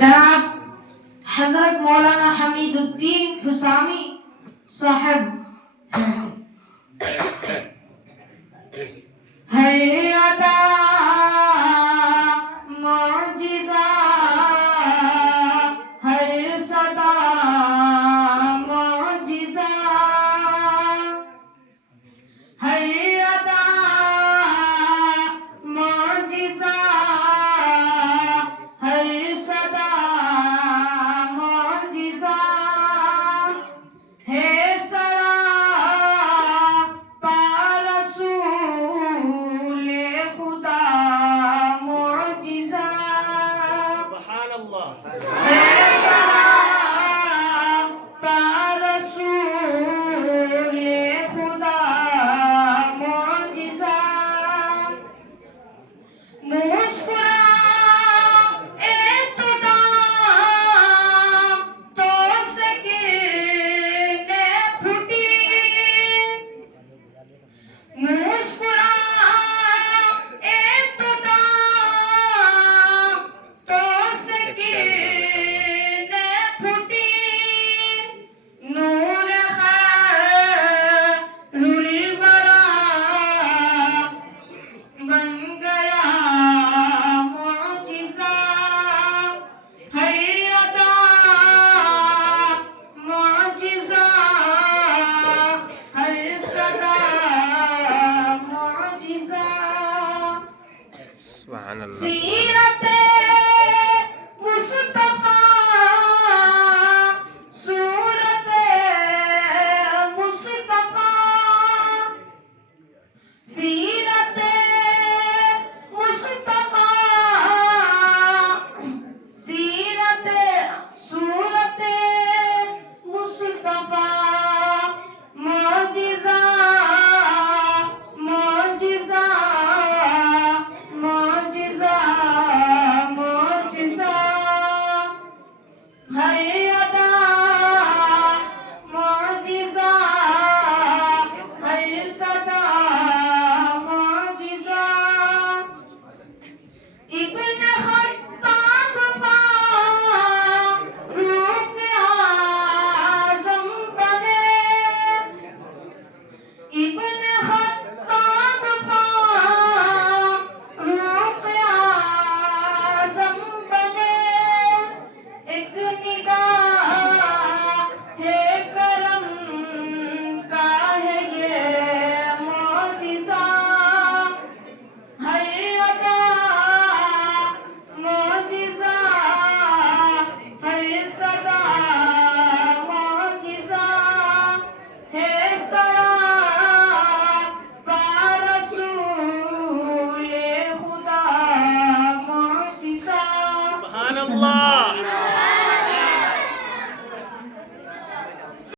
जनाब हजरत मौलाना हमीदुद्दीन हुसामी साहब है अदा मौजिज़ा हर सदा मौजिज़ा है अदा मौजिज़ा हर सदा मौजिज़ा है सीरते मुस्तफा सूरते मुस्तफा सीरते मुस्तफा सीरते सूरते मुस्तफा मौजिज़ा मौजिज़ा मौजिज़ा मौजिज़ा है अदा मौजिज़ा है सदा मौजिज़ा इब्न खत्ताब फारूक आज़म बने इब्न खत्ताब फारूक आज़म बने एक निगाह है करम का है ये मौजिज़ा है अदा मौजिज़ा है सदा मौजिज़ा है सलात का रसूल खुदा मौजिज़ा। सुभान अल्लाह।